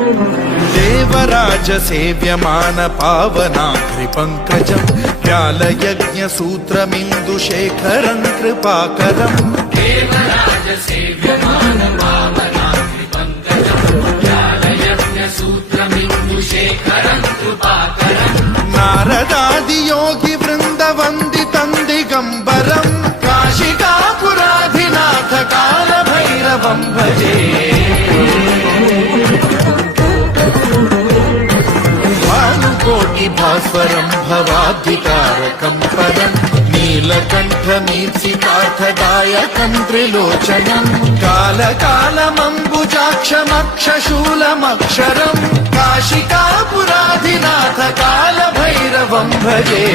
देवराज सेव्यमान पावनाग्रिपङ्कजम् व्यालयज्ञसूत्रमिन्दुशेखरं कृपाकरम् देवराज सेव्यमान पावनाग्रिपङ्कजम् व्यालयज्ञसूत्रमिन्दुशेखरं कृपाकरम् नारदादियोगि वृन्दवन्दितं दिगम्बरम् काशिकापुराधिनाथ कालभैरवं भजे भानुकोटि भास्वरं भवाद्दितारकं परं नीलकण्ठमीर्षितार्थदायकं त्रिलोचनं कालकालमम्बुजाक्षमक्षशूलमक्षरम् काशिकापुराधिनाथ कालभैरवं भजे।